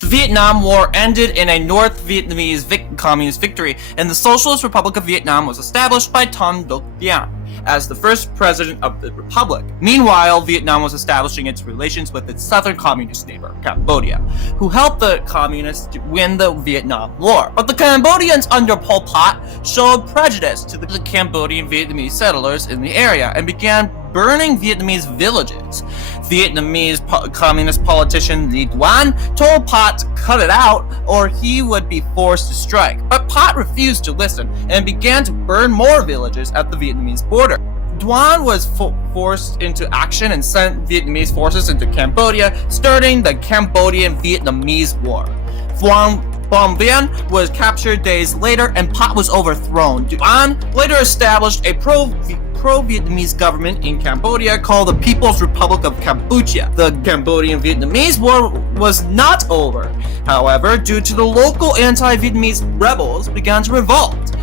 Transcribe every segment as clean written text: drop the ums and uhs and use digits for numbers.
The Vietnam War ended in a North Vietnamese communist victory, and the Socialist Republic of Vietnam was established by Thanh Duc Dien as the first president of the republic. Meanwhile, Vietnam was establishing its relations with its southern communist neighbor, Cambodia, who helped the communists win the Vietnam War. But the Cambodians under Pol Pot showed prejudice to the Cambodian Vietnamese settlers in the area and began burning Vietnamese villages. Vietnamese communist politician Le Duan told Pot to cut it out or he would be forced to strike. But Pot refused to listen and began to burn more villages at the Vietnamese border. Duan was forced into action and sent Vietnamese forces into Cambodia, starting the Cambodian-Vietnamese War. Pham Vinh was captured days later and Pot was overthrown. Duan later established a pro-Vietnamese government in Cambodia called the People's Republic of Cambodia. The Cambodian-Vietnamese War was not over, however, due to the local anti-Vietnamese rebels began to revolt.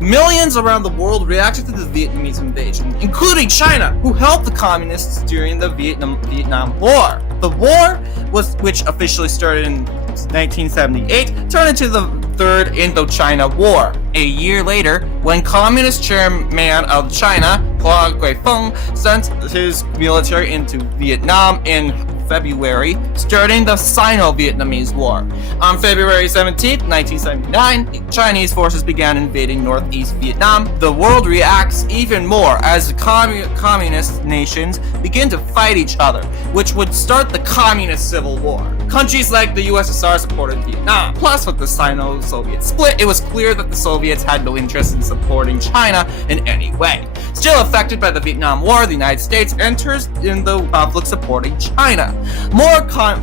Millions around the world reacted to the Vietnamese invasion, including China, who helped the communists during the Vietnam War. The war, which officially started in 1978, turned into the Third Indochina War. A year later, when Communist Chairman of China, Hoa Guifeng, sent his military into Vietnam in February, starting the Sino-Vietnamese War. On February 17, 1979, Chinese forces began invading northeast Vietnam. The world reacts even more as the communist nations begin to fight each other, which would start the Communist Civil War. Countries like the USSR supported Vietnam. Plus, with the Sino-Soviet split, it was clear that the Soviets had no interest in supporting China in any way. Still affected by the Vietnam War, the United States enters in the conflict supporting China. More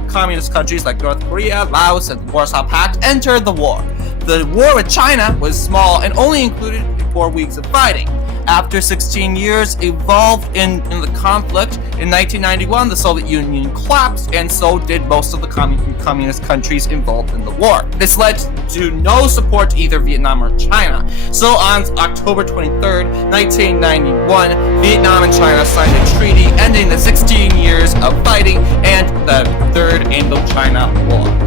communist countries like North Korea, Laos, and the Warsaw Pact entered the war. The war with China was small and only included 4 weeks of fighting. After 16 years evolved in the conflict, in 1991 the Soviet Union collapsed, and so did most of the communist countries involved in the war. This led to no support to either Vietnam or China. So on October 23rd, 1991, Vietnam and China signed a treaty ending the 16 years of fighting and the Third Indochina War.